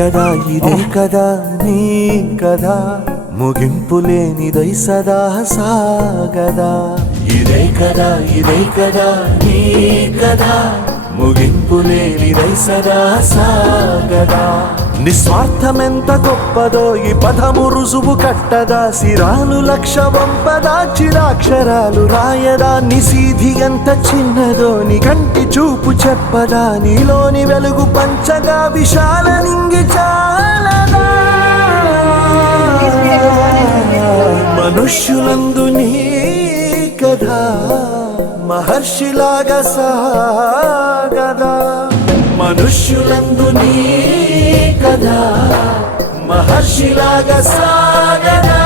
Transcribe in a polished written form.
కదా ఇదే కదా నీ కదా ముగింపు లేనిదై సదా సాగదా ఇదే కదా నీ కదా ముగింపు లేనిదై సదా సాగదా నిస్వార్థమెంత గొప్పదో ఈ పదము రుజువు కట్టదా సిరాలు లక్ష వంపదా చిరాక్షరాలు రాయదా నిసీధి ఎంత చిన్నదో నీ కంటి చూపు చెప్పదా నీలోని వెలుగు పంచగా విశాల నింగి చాలదా మనుష్యులందు నీ కథ మహర్షిలాగా సాగదా మనుష్యులందు నీ కథ మహర్షిలాగా సాగదా